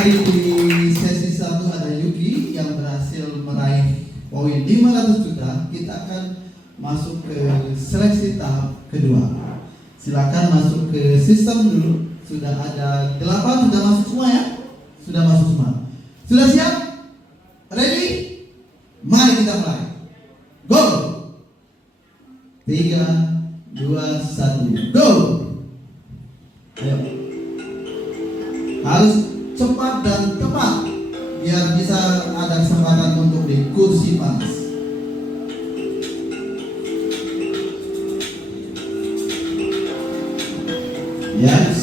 Tadi di sesi 1 ada Yuki yang berhasil meraih poin 500 juta. Kita akan masuk ke seleksi tahap kedua. Silakan masuk ke sistem dulu. Sudah ada 8, sudah masuk semua ya? Sudah masuk semua. Sudah siap? Ready? Mari kita mulai. Go! 3, 2, 1, go! Ayo. Harus cepat dan tepat biar bisa ada kesempatan untuk di kursi panas. Yes,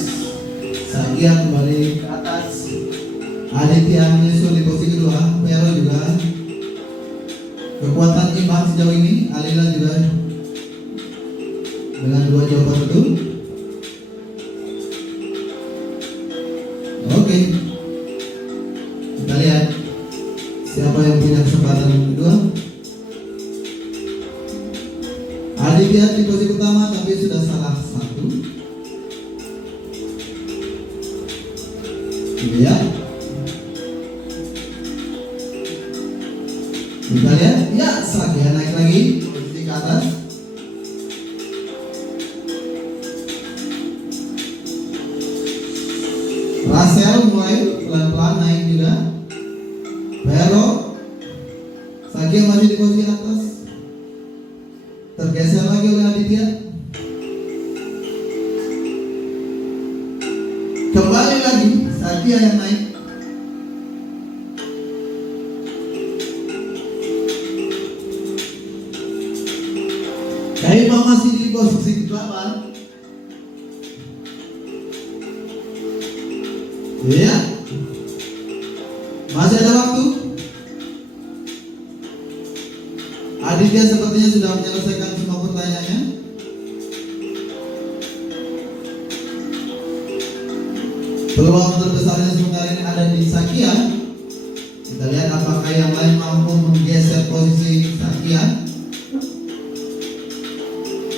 Satya kembali ke atas. Aditya menyusul di posisi kedua. Pero juga kekuatan imbang sejauh ini. Alila juga dengan 2 jawaban betul. Oke. Kita lihat siapa yang punya kesempatan kedua. Aditya di posisi pertama tapi sudah salah 1. Ya. Kita lihat, ya, Satya naik lagi posisi ke atas. Rasel mulai pelan-pelan naik juga. Pero Satya masih di posisi atas. Tergeser lagi oleh Aditya. Kembali lagi Satya yang naik. Kaima masih di posisi ke-8. Iya. Masih ada waktu. Aditya sepertinya sudah menyelesaikan semua pertanyaannya. Peluang terbesarnya sementara ini ada di Satya. Kita lihat apakah yang lain mampu menggeser posisi Satya.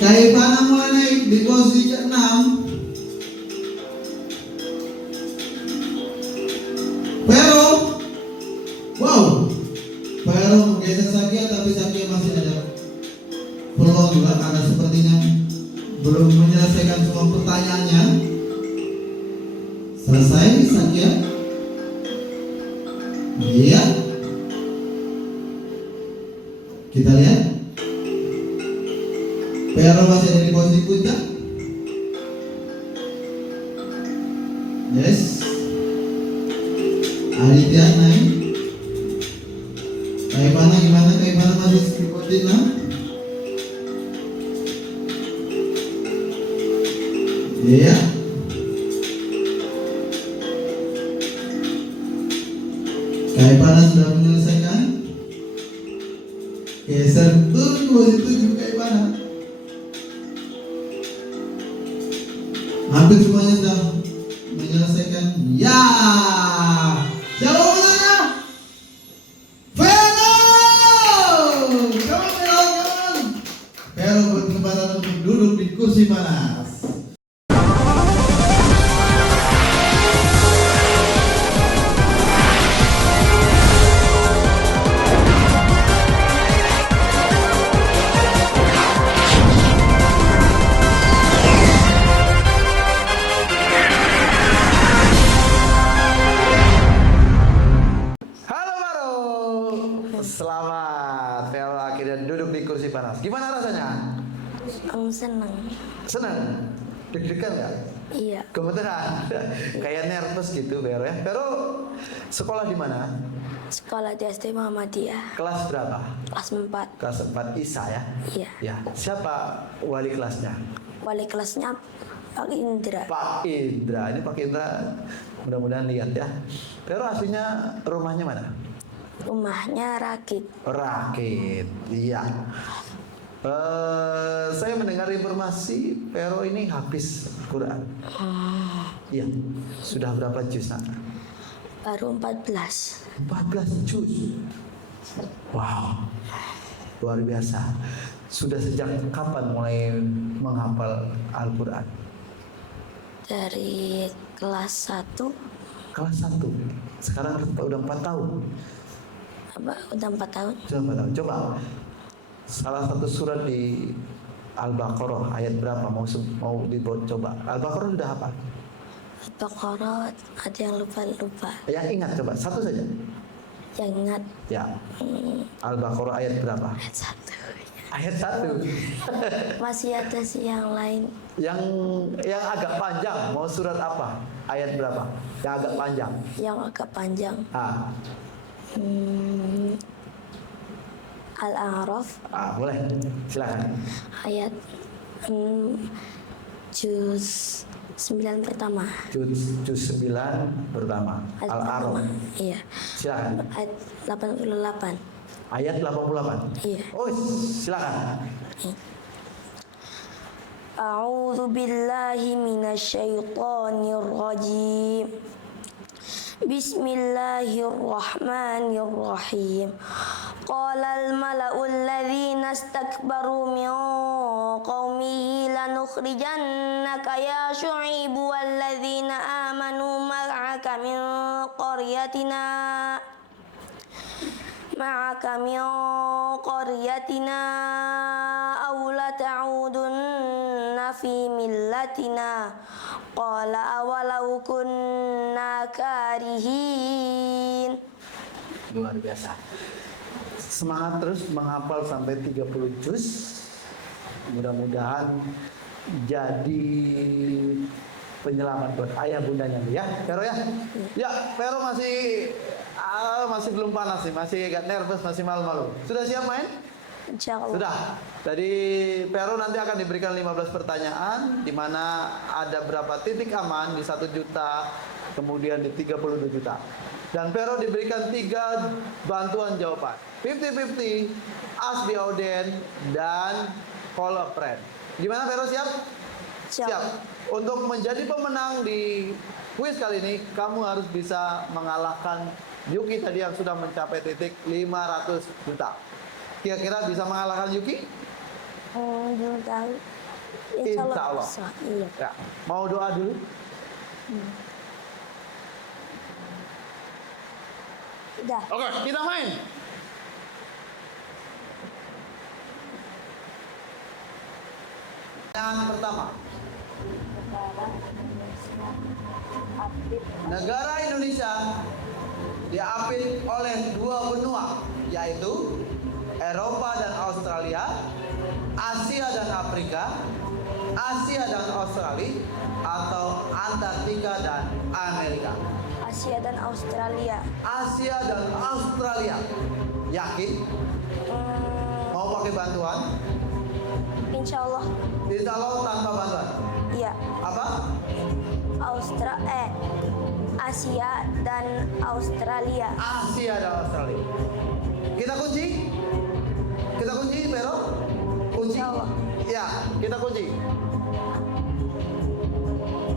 Kaipana mulai naik di posisi ke-6. Pero, wow, Pero menggeser Satya, tapi Satya masih ada peluang juga karena sepertinya belum menyelesaikan semua pertanyaannya. Selesai Satya. Iya. Kita lihat. Pero masih ada di posisi puncak. Yes. Aditya naik. Kaipana gimana? Kaipana masih di posisi 6. Iya. Kaipana sudah menyelesaikan. Geser turun posisi 7 Kaipana. Hampir semuanya sudah menyelesaikan. Ya, siapa menangnya? Vero! Kawan. Vero berkesempatan untuk duduk di kursi panas. Selamat, Vero akhirnya duduk di kursi panas. Gimana rasanya? Senang. Senang? Deg-degan nggak? Iya. Gemeteran? Kayak nervous gitu, Vero ya. Vero sekolah di mana? Sekolah di SD Muhammadiyah. Kelas berapa? Kelas 4. Kelas 4 ISA ya? Iya. Ya. Siapa wali kelasnya? Wali kelasnya Pak Indra. Pak Indra. Ini Pak Indra mudah-mudahan lihat ya. Vero aslinya rumahnya mana? Rumahnya Rakit. Rakit, iya. Saya mendengar informasi Vero ini habis Quran. Iya. Sudah berapa juz nak? Baru 14. 14 juz. Wow. Luar biasa. Sudah sejak kapan mulai menghafal Al-Quran? Dari kelas 1. Kelas 1. Sekarang udah 4 tahun. Apa? Udah 4 tahun. Sudah 4 tahun. Coba salah satu surat di Al-Baqarah ayat berapa mau dibuat coba. Al-Baqarah sudah hafal? Al-Baqarah ada yang lupa. Yang ingat coba satu saja. Yang ingat Ya. Al-Baqarah ayat berapa? ayat 1. Ayat 1. Masih ada sih yang lain. Yang agak panjang mau surat apa? Ayat berapa? Yang agak panjang. Yang agak panjang. Ah, Al-A'raf boleh. Silakan. ayat juz 9 pertama. Juz 9 pertama. Ayat Al-A'raf. pertama. Iya. Silakan. Ayat 88. Ayat 88. Iya. Oh, silakan. A'udzu billahi minasyaitonir rajim. Bismillahirrahmanirrahim. Qalal mala'ul ladzina istakbaru min qaumihi lanukhrijannaka ya Syu'aib wal ladzina amanu ma'aka min qaryatina aw la ta'udunna fi millatina qala awalau kunna karihin. Luar biasa. Semangat terus menghafal sampai 30 juz. Mudah-mudahan jadi penyelamat buat ayah bundanya ya. Pero ya. Ya, Pero masih belum panas nih, masih agak nervous, masih malu-malu. Sudah siap main? Insyaallah. Sudah. Jadi Pero nanti akan diberikan 15 pertanyaan di mana ada berapa titik aman di 1 juta, kemudian di 32 juta. Dan Pero diberikan 3 bantuan jawaban. 50-50, ask the audience, dan call a friend. Gimana Pero, siap? Siap. Untuk menjadi pemenang di kuis kali ini, kamu harus bisa mengalahkan Yuki tadi yang sudah mencapai titik 500 juta. Kira-kira bisa mengalahkan Yuki? Belum tahu. Insya Allah. Bisa. Iya. Ya. Mau doa dulu? Udah. Oke, kita main. Yang pertama, negara Indonesia diapit oleh 2 benua, yaitu Eropa dan Australia, Asia dan Afrika, Asia dan Australia, atau Antartika dan Amerika. Asia dan Australia. Asia dan Australia. Yakin? Mau pakai bantuan? Insya Allah. Insya Allah tanpa bantuan. Iya. Apa? Asia dan Australia. Asia dan Australia. Kita kunci? Kita kunci, Pero? Kunci? Insya Allah. Ya, kita kunci.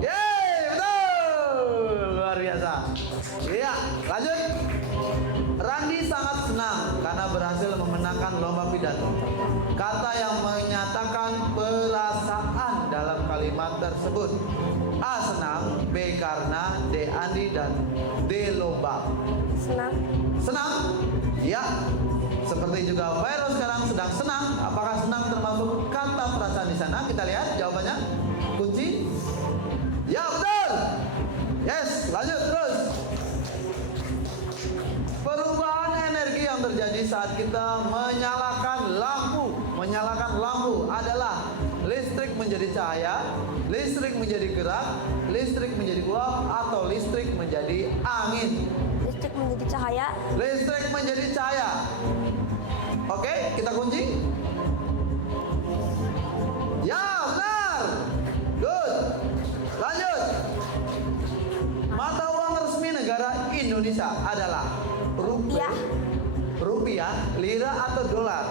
Yeay, betul! Luar biasa. Iya, lanjut. Randi sangat senang karena berhasil memenangkan lomba pidato. Kata yang menyatakan perasaan dalam kalimat tersebut. A. Senang, B. Karena, D. Andi, dan D. Lomba. Senang. Senang? Ya. Seperti juga Pero sekarang sedang senang. Apakah senang termasuk kata perasaan di sana? Kita lihat jawabannya. Kunci. Ya, betul. Yes, lanjut terus. Perubahan energi yang terjadi saat kita menyalakan lampu adalah listrik menjadi cahaya, listrik menjadi gerak, listrik menjadi uap, atau listrik menjadi angin. Listrik menjadi cahaya. Listrik menjadi cahaya. Oke, kita kunci. Ya, benar. Good. Lanjut. Mata uang resmi negara Indonesia adalah rupiah, lira, atau dolar?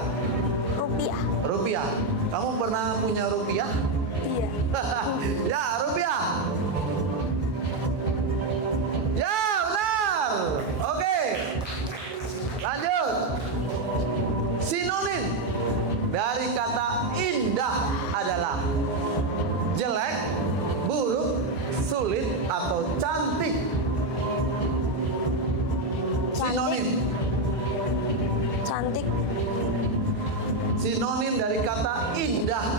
Rupiah. Rupiah. Kamu pernah punya rupiah? Iya. Ya, rupiah. Ya, benar. Oke. Lanjut. Sinonim dari kata indah adalah jelek, buruk, sulit, atau cantik. Sinonim. Cantik. Sinonim dari kata indah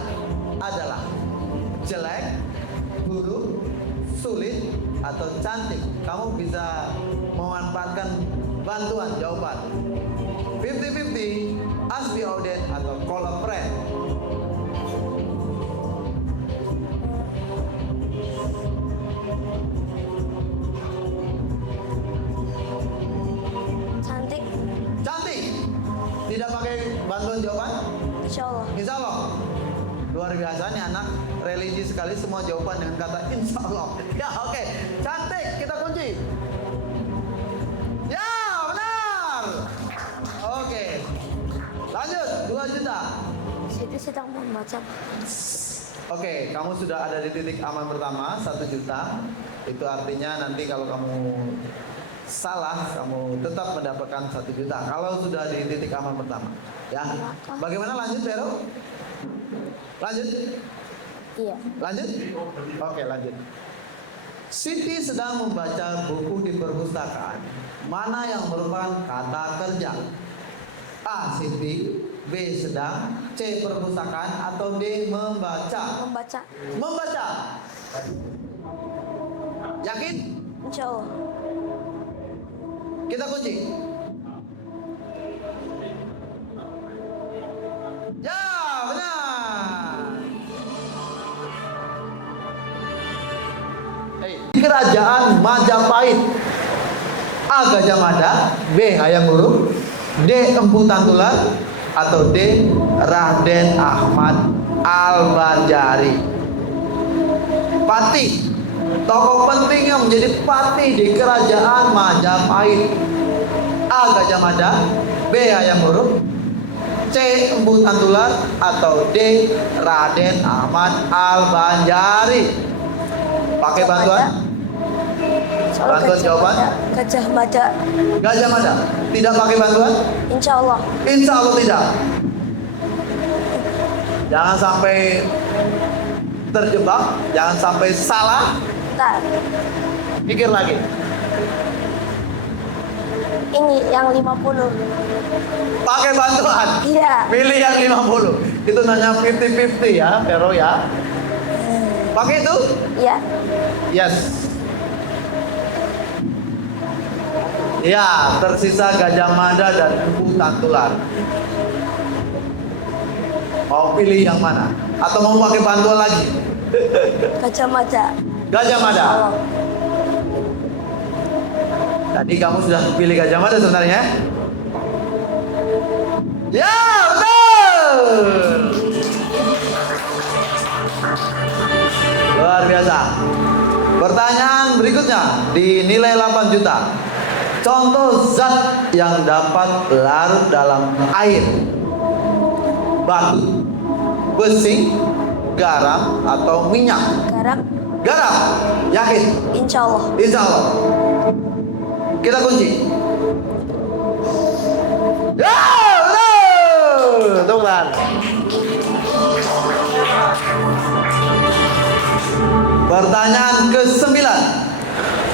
adalah jelek, buruk, sulit, atau cantik. Kamu bisa memanfaatkan bantuan jawaban 50-50, ask the audience, atau call a friend. Cantik. Cantik. Tidak pakai bantuan jawaban? Insya Allah. Insya Allah. Luar biasa nih anak, religi sekali, semua jawaban dengan kata insya Allah. Ya oke, cantik, kita kunci. Ya benar. Oke, lanjut 2 juta. Siti sedang membaca. Oke, kamu sudah ada di titik aman pertama 1 juta. Itu artinya nanti kalau kamu salah, kamu tetap mendapatkan 1 juta. Kalau sudah di titik aman pertama, ya. Bagaimana lanjut, Vero? Lanjut? Iya. Lanjut? Oke, lanjut. Siti sedang membaca buku di perpustakaan. Mana yang merupakan kata kerja? A. Siti, B. Sedang, C. Perpustakaan, atau D. Membaca? Membaca. Membaca. Yakin? Insya Allah. Kita kunci. Ya, benar. Kerajaan Majapahit. A. Gajah Mada, B. Hayam Wuruk, D. Empu Tantular, atau D. Raden Ahmad Al-Banjari. Patih, tokoh penting yang menjadi patih di kerajaan Majapahit. A. Gajah Mada, B. Hayam Wuruk, C. Empu Tantular, atau D. Raden Ahmad Al-Banjari. Pakai bantuan? Soal Bantuan jawaban? Gajah Mada. Gajah Mada. Tidak pakai bantuan? Insya Allah. Insya Allah tidak. Jangan sampai terjebak, jangan sampai salah. Bentar. Pikir lagi. Ini yang 50. Pakai bantuan. Iya. Pilih yang 50. Itu nanya 50-50 ya, Vero ya. Pakai itu? Iya. Yes. Ya, tersisa Gajah Mada dan Empu Tantular. Mau pilih yang mana? Atau mau pakai bantuan lagi? Gajah Mada. Gajah Mada. Allah. Tadi kamu sudah pilih Gajah Mada sebenarnya? Ya, betul. Luar biasa. Pertanyaan berikutnya dinilai 8 juta. Contoh zat yang dapat larut dalam air: batu, besi, garam, atau minyak. Garam. Garam. Yakin? Insya Allah. Insya Allah. Kita kunci. Ya, betul. Tepuk tangan. Pertanyaan ke-9.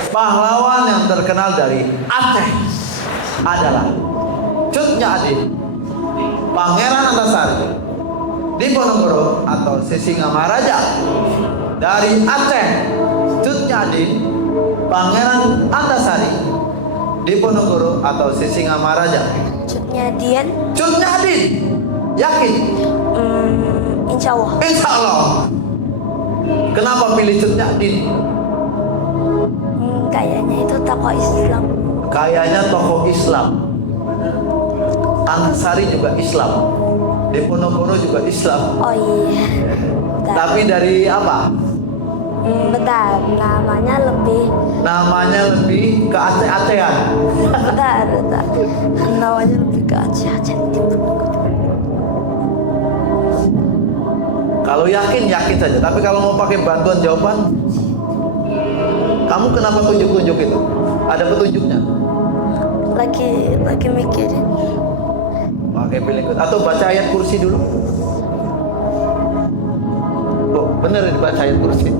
Pahlawan yang terkenal dari Aceh adalah Cut Nyak, Pangeran Antasari, Diponegoro, atau Sisingamaraja. Dari Aceh, Cut Nyak, Pangeran Antasari, Diponegoro, atau Sisingamaraja. Cutnya Dian. Cut Nyak. Yakin? Insya Allah. Insya Allah. Kenapa pilih Cut Nyak? Kayaknya itu tokoh Islam. Kayaknya tokoh Islam. Antasari juga Islam. Diponegoro juga Islam. Oh iya. Bentar. Tapi dari apa? Bentar. Namanya lebih ke Aceh-Acehan. Bentar. Namanya lebih ke Aceh. Kalau yakin saja. Tapi kalau mau pakai bantuan jawaban, kamu kenapa tunjuk-tunjuk itu? Ada petunjuknya? Lagi mikirin. Pakai pilih atau baca ayat kursi dulu. Oh, bener dibaca ayat kursi.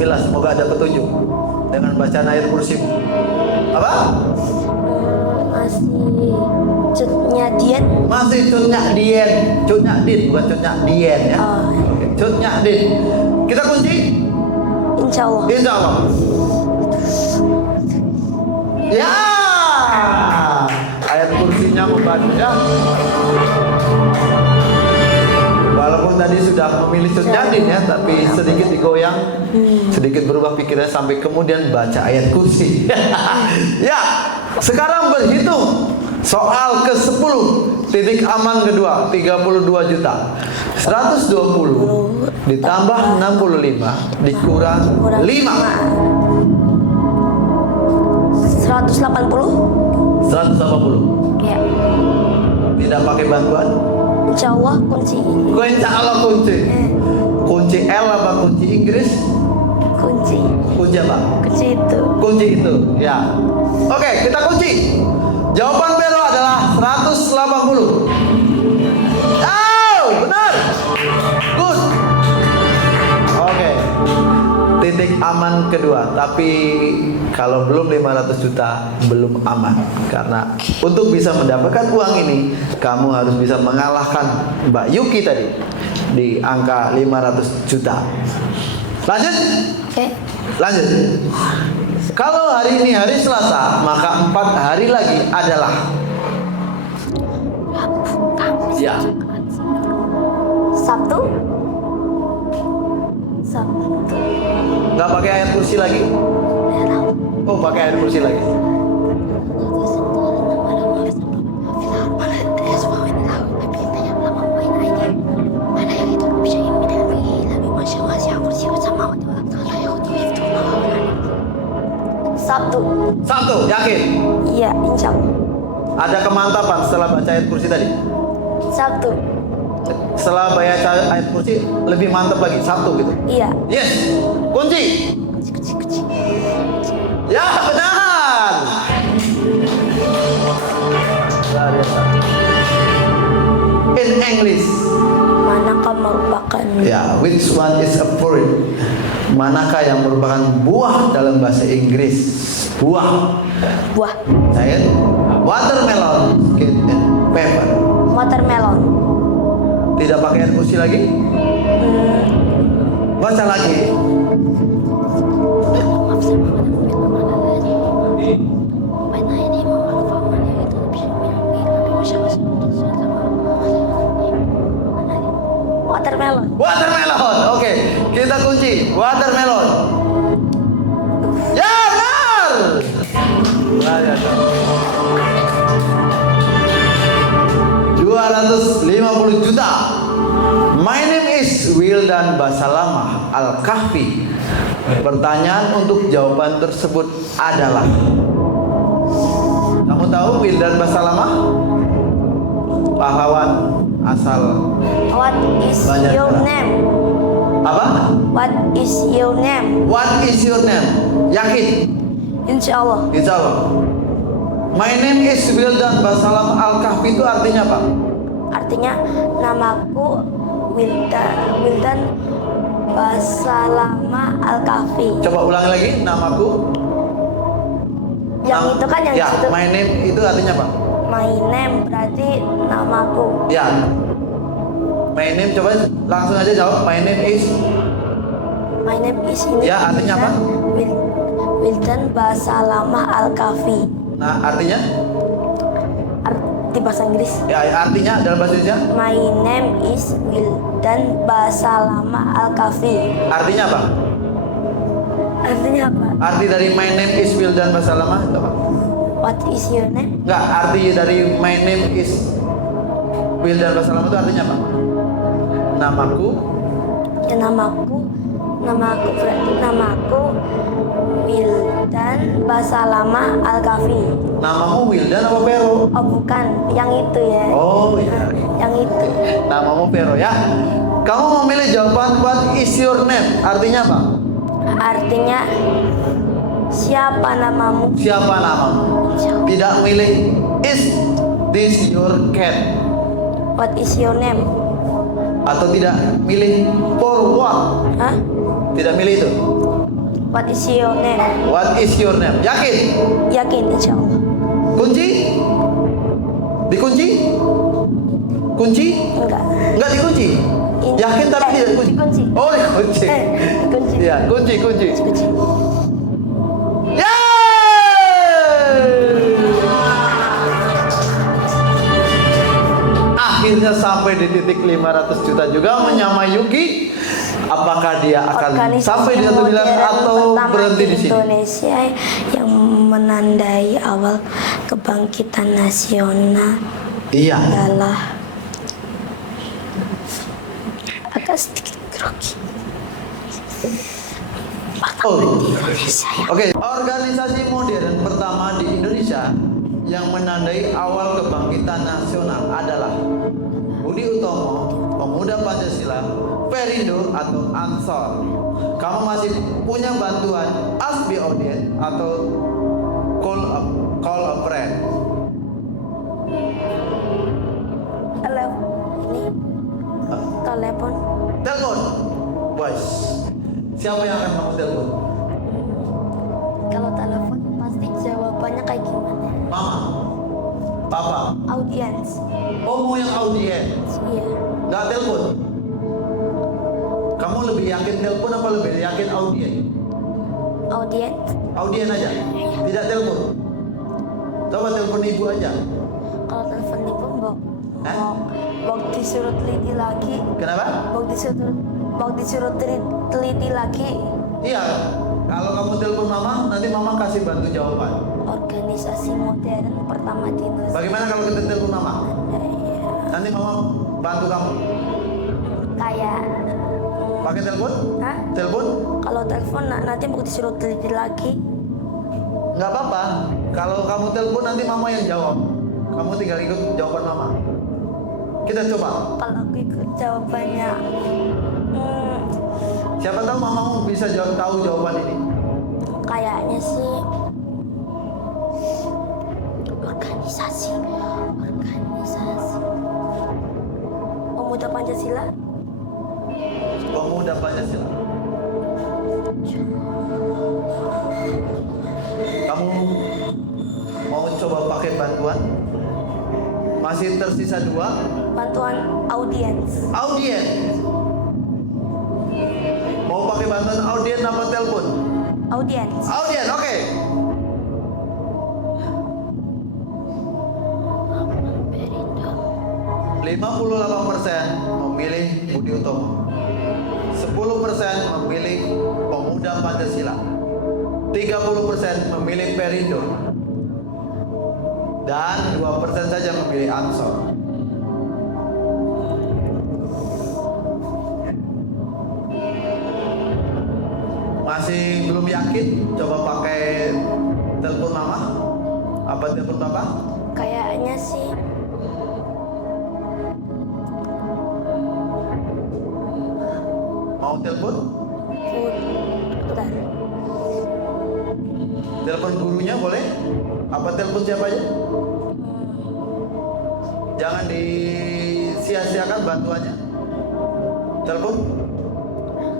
Bismillah, semoga ada petunjuk dengan bacaan ayat kursi. Apa? Masih cutnya diet. Masih cutnya diet, cutnya dit, bukan cutnya diet ya. Oh, Oke, cutnya dit. Kita kunci, insya Allah. insya Allah. Ya, ayat kursinya membantu ya. Walaupun tadi sudah memilih cutnya dit ya, tapi sedikit digoyang, sedikit berubah pikirannya sampai kemudian baca ayat kursi. Ya, sekarang berhitung soal ke-10, titik aman kedua 32 juta. 120 ditambah 65 dikurang 5. 180. 180. Ya. Tidak pakai bantuan? Insya Allah kunci. Gue insya Allah kunci. Kunci L apa kunci Inggris? Kunci. Kunci apa? Kunci itu. Kunci itu, ya. Oke, kita kunci. Jawaban Vero adalah 180. Oh, benar. Good. Oke. Titik aman kedua, tapi kalau belum 500 juta belum aman. Karena untuk bisa mendapatkan uang ini, kamu harus bisa mengalahkan Mbak Yuki tadi di angka 500 juta. Lanjut? Oke. Lanjut. Kalau hari ini hari Selasa, maka 4 hari lagi adalah ya. Sabtu. Sabtu. Nggak pakai ayat kursi lagi? Oh, pakai ayat kursi lagi. Sabtu. Sabtu, yakin? Iya, insya Allah. Ada kemantapan setelah baca ayat kursi tadi? Sabtu. Setelah baca ayat kursi lebih mantap lagi, Sabtu gitu. Iya. Yes, kunci. Kunci. Ya, benar. Luar biasa. In English. Manakah merupakan Ya, which one is a fruit? Manakah yang merupakan buah dalam bahasa Inggris? Buah. buah? Saya watermelon, skin and pepper. Watermelon. Tidak pakai air kursi lagi? Baca lagi. Watermelon. Watermelon. Oke, kita kunci watermelon. Ya, benar. Nah, 250 juta. My name is Wildan Basalamah Al-Kahfi. Pertanyaan untuk jawaban tersebut adalah, kamu tahu Wildan Basalamah? Pahlawan asal What is Banyak your cara. name? apa? What is your name? What is your name? Yakin? Insya Allah. Insya Allah. My name is Wildan Basalam Al-Kahfi itu artinya apa? Artinya namaku Wildan Basalama Al-Kahfi. Coba ulangi lagi, namaku. Yang itu kan yang ya, itu. my name itu artinya apa? My name berarti namaku. Ya. My name, coba langsung aja jawab. My name is. My name is ini. Ya, artinya apa? Wildan Basalama Al-Kahfi. Nah, artinya? Arti bahasa Inggris. Ya, artinya dalam bahasa Indonesia? My name is Wildan Basalama Al-Kahfi. Artinya apa? Artinya apa? Arti dari my name is Wildan Basalamah itu apa? What is your name? Enggak, arti dari my name is Wildan Basalamah itu artinya apa? Namaku. Ya namaku berarti namaku Wildan Basalama Al-Kahfi. Namamu Wildan apa Vero? Oh bukan, yang itu ya. Oh iya. Yang itu. Namamu Vero ya. Kamu memilih jawaban what is your name? Artinya apa? Artinya siapa namamu? Siapa namamu? Tidak milih is this your cat? What is your name? Atau tidak milih for what? Hah? Tidak milih itu. What is your name? What is your name? Yakin? Yakin insya Allah. Kunci? Dikunci? Kunci? Enggak. Enggak dikunci? Yakin tapi tidak dikunci? Dikunci. Oh, dikunci. Dikunci. Iya, kunci. Kunci. Akhirnya sampai di titik 500 juta juga menyamai Yuki. Apakah dia akan sampai di 1 miliar atau berhenti di sini? Indonesia yang menandai awal kebangkitan nasional Iya. adalah agak sedikit grogi. Oh. Indonesia yang Oke, organisasi modern pertama di Indonesia yang menandai awal kebangkitan nasional adalah Budi Utomo, Pemuda Pancasila, Perindo atau Ansor. Kamu masih punya bantuan Ask Be Audience atau Call a Friend. halo ini telepon Telepon, boys. Siapa yang akan kamu telepon? kalau telepon pasti jawabannya kayak gimana? Mama, Papa. Audiens. Oh, mau yang audiens? Iya. Nggak telepon. Kamu lebih yakin telepon apa lebih yakin audien? Audiens. Audien aja, tidak telepon. Coba telepon ibu aja. Kalau telepon ibu Hah? mau disuruh teliti lagi. Kenapa? Mau disuruh teliti lagi. Iya, kalau kamu telepon mama, nanti mama kasih bantu jawaban. Organisasi modern pertama di Indonesia. Bagaimana kalau kita telepon mama? Iya. Nanti mama bantu kamu. Kayak Pakai telepon? Hah? Telepon? Kalau telepon nanti mau disuruh teliti lagi. Nggak apa-apa. Kalau kamu telepon nanti mama yang jawab. Kamu tinggal ikut jawaban mama. Kita coba. Kalau aku ikut jawabannya, Siapa tahu mamamu bisa tahu jawaban ini. kayaknya sih organisasi Pemuda Pancasila. Pemuda Pancasila. Kamu mau coba pakai bantuan? Masih tersisa 2. Bantuan audiens. Audien. Mau pakai bantuan audien apa telepon? Audiens. Audien, oke. 58% memilih Budi Utomo, 10% memilih Pemuda Pancasila, 30% memilih Perindo, dan 2% saja memilih Ansor. Masih belum yakin? Coba pakai telepon mama. Apa telepon papa? Kayaknya sih Mau telepon? bentar. Telepon gurunya boleh? Apa telepon siapa aja? Jangan disia-siakan bantuannya. Telepon?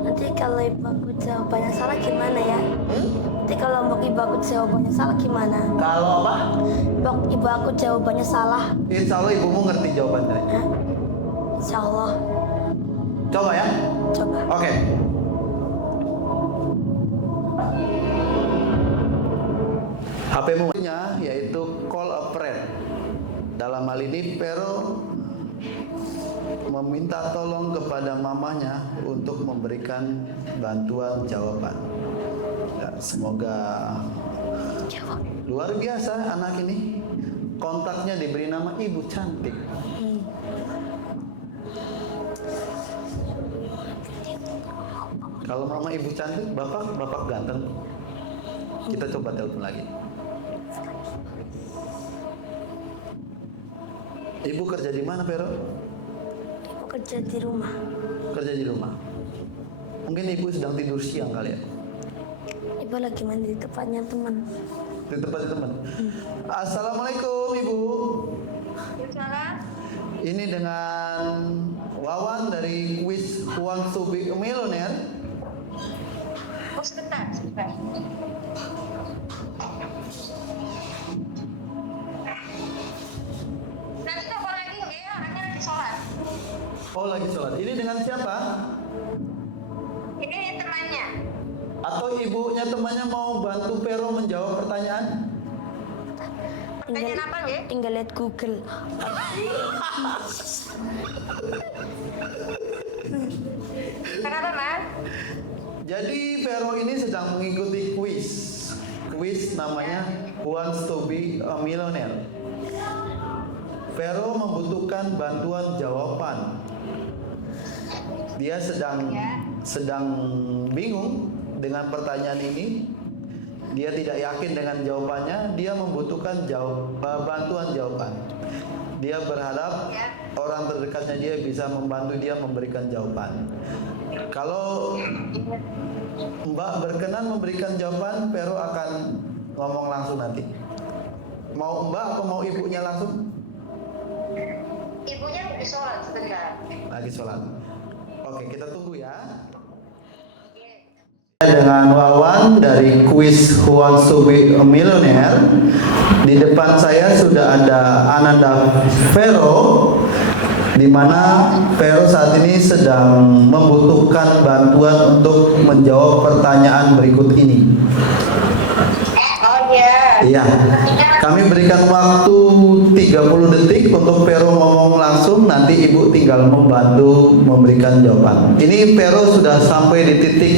Nanti kalau ibu aku jawabannya salah gimana ya? Nanti kalau ibu aku jawabannya salah gimana? Kalau apa? Ibu aku jawabannya salah. Insya Allah ibumu ngerti jawabannya. Hah? Insya Allah. Coba ya. Coba. Oke. HP-mu yaitu call a friend. Dalam hal ini Pero meminta tolong kepada mamanya untuk memberikan bantuan jawaban. Ya, semoga Jawab. luar biasa anak ini. Kontaknya diberi nama Ibu Cantik. Kalau mama Ibu Cantik, bapak ganteng. Kita coba telepon lagi. Ibu kerja di mana, Pero? Ibu kerja di rumah. Kerja di rumah. Mungkin ibu sedang tidur siang kali ya. Ibu lagi mandi di tempatnya teman. Di tempat teman. Assalamualaikum Ibu. Ini dengan Wawan dari kuis Uang Subi Milioner. Oh, sebentar, sebentar. Nanti telepon lagi, ya, orangnya lagi sholat. Oh, lagi sholat. Ini dengan siapa? Ini temannya. Atau ibunya temannya mau bantu Pero menjawab pertanyaan? Pertanyaan apa, ya? Tinggal lihat Google. Kenapa, Mas? Jadi Pero ini sedang mengikuti kuis. Kuis namanya Who Wants to be a Millionaire. Pero membutuhkan bantuan jawaban. Dia sedang bingung dengan pertanyaan ini. Dia tidak yakin dengan jawabannya. Dia membutuhkan bantuan jawaban. Dia berharap orang terdekatnya dia bisa membantu dia memberikan jawaban. Kalau Mbak berkenan memberikan jawaban, Pero akan ngomong langsung nanti. Mau Mbak atau mau ibunya langsung? Ibunya lagi sholat sebentar. Lagi sholat. Oke, kita tunggu ya. Dengan Wawan dari kuis Who Wants to be a Millionaire. Di depan saya sudah ada Ananda Vero, di mana Vero saat ini sedang membutuhkan bantuan untuk menjawab pertanyaan berikut ini. Oh iya. Iya. Kami berikan waktu 30 detik untuk Vero ngomong langsung, nanti Ibu tinggal membantu memberikan jawaban. Ini Vero sudah sampai di titik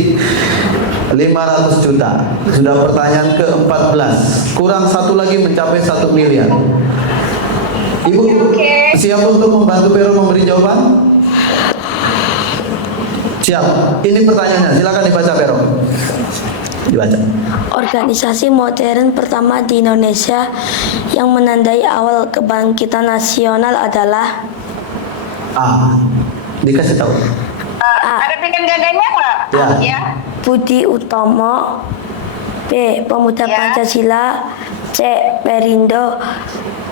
500 juta. Sudah pertanyaan ke-14. Kurang satu lagi mencapai 1 miliar. Ibu siap untuk membantu Vero memberi jawaban? Siap. Ini pertanyaannya. Silakan dibaca Vero. Dibaca. Organisasi modern pertama di Indonesia yang menandai awal kebangkitan nasional adalah A. Dikasih tahu. Ada pilihan gandanya nggak? Ya. Ya. Budi Utomo, B. Pemuda Ya. Pancasila, C. Perindo,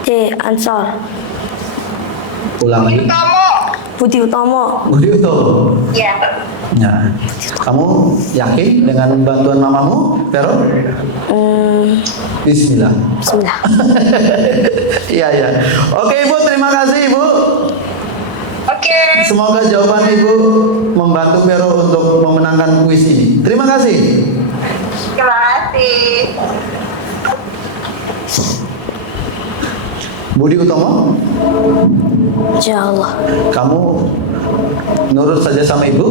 D. Ansor. Ulang lagi. Kamu. Budi Utomo. Budi Utomo. Ya. Ya. Kamu yakin dengan bantuan mamamu, Vero? Bismillah. Bismillah. Iya, iya. Oke, Ibu, terima kasih, Ibu. Oke. Semoga jawaban Ibu membantu Vero untuk memenangkan kuis ini. Terima kasih. Terima kasih. Budi Utomo, Insya Allah. kamu nurut saja sama Ibu?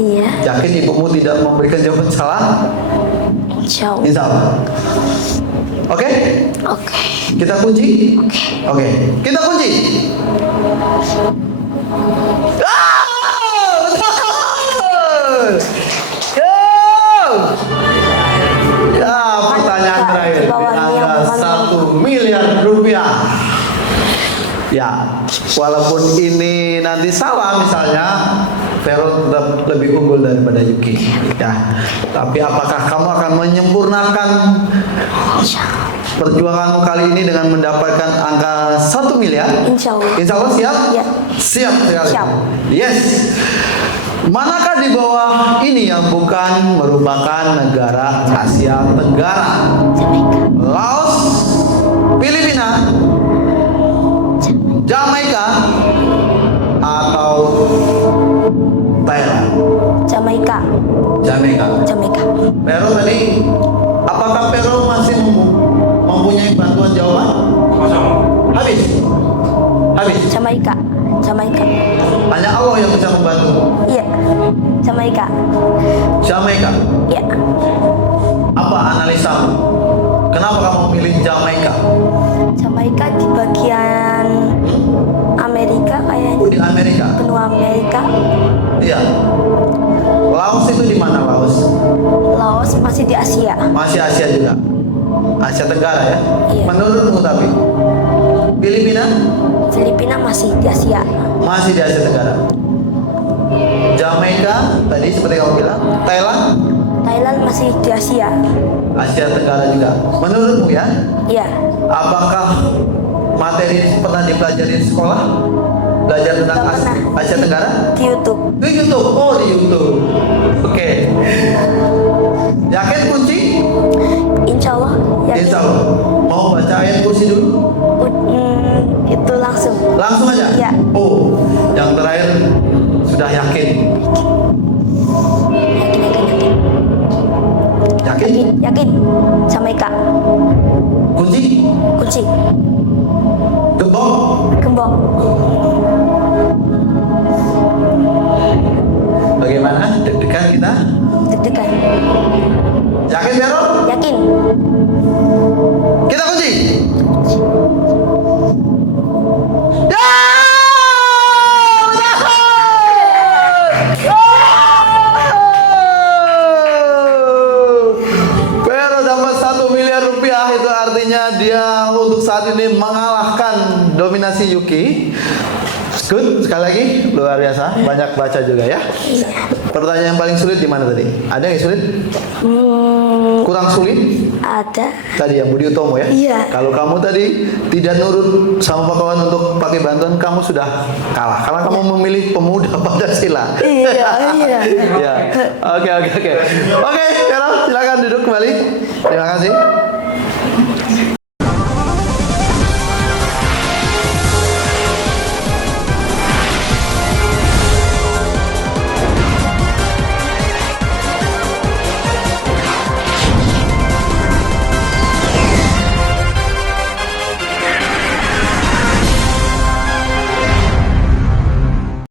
Iya. Yakin ibumu tidak memberikan jawaban salah? Insya Allah. Insya Allah. Oke? Oke. Kita kunci? Oke. Kita kunci. Betul! Ya, pertanyaan terakhir. Di bawah ini yang Angka mana? 1 miliar rupiah. Ya, walaupun ini nanti salah misalnya, Vero tetap lebih unggul daripada Yuki. Ya, tapi apakah kamu akan menyempurnakan perjuanganmu kali ini dengan mendapatkan angka 1 miliar? Insya Allah. Insya Allah siap? Ya. Siap sekali. Siap. Yes. Manakah di bawah ini yang bukan merupakan negara Asia Tenggara? Laos, Filipina, Jamaika, atau Thailand? Jamaika. Jamaika. Jamaika. Pero tadi, apakah Pero masih mempunyai bantuan jawaban? Habis. Habis. Jamaika. Jamaika. Hanya Allah yang bisa membantu. Iya. Jamaika. Jamaika. Iya. Apa analisamu? Kenapa kamu memilih Jamaika? Jamaika di bagian Amerika kayaknya. Di Amerika. Benua Amerika. Iya. Laos itu di mana Laos? Laos masih di Asia. Masih Asia juga. Asia Tenggara ya. Iya. Menurutmu tapi Filipina Filipina masih di Asia. masih di Asia Tenggara. Jamaika tadi seperti kamu bilang. Thailand Thailand masih di Asia. Asia Tenggara juga. Menurutmu ya? Iya. Apakah materi ini pernah dipelajari di sekolah? Belajar tentang Nggak pernah. Asia Tenggara? Di YouTube. Di YouTube. Oh, di YouTube. Oke. ayat kursi dulu? Itu langsung. Langsung aja? Iya. Oh, yang terakhir sudah yakin? Yakin? Yakin sama Ika. Kunci? Kunci. Gembok? Gembok. Bagaimana? Deg-degan kita? Deg-degan. Yakin, Vero? Yakin. Kita kunci? Ya! Vero dapat 1 miliar rupiah, itu artinya dia untuk saat ini mengalahkan dominasi Yuki. Good, sekali lagi luar biasa, banyak baca juga ya. Pertanyaan yang paling sulit di mana tadi? Ada yang sulit? Kurang sulit? Ada. Tadi yang Budi Utomo ya? Iya. Kalau kamu tadi tidak nurut sama Pak Kawan untuk pakai bantuan, kamu sudah kalah. Karena kamu memilih pemuda Pancasila. Iya, iya. Ya. Oke. Oke, Vero, silakan duduk kembali. Terima kasih.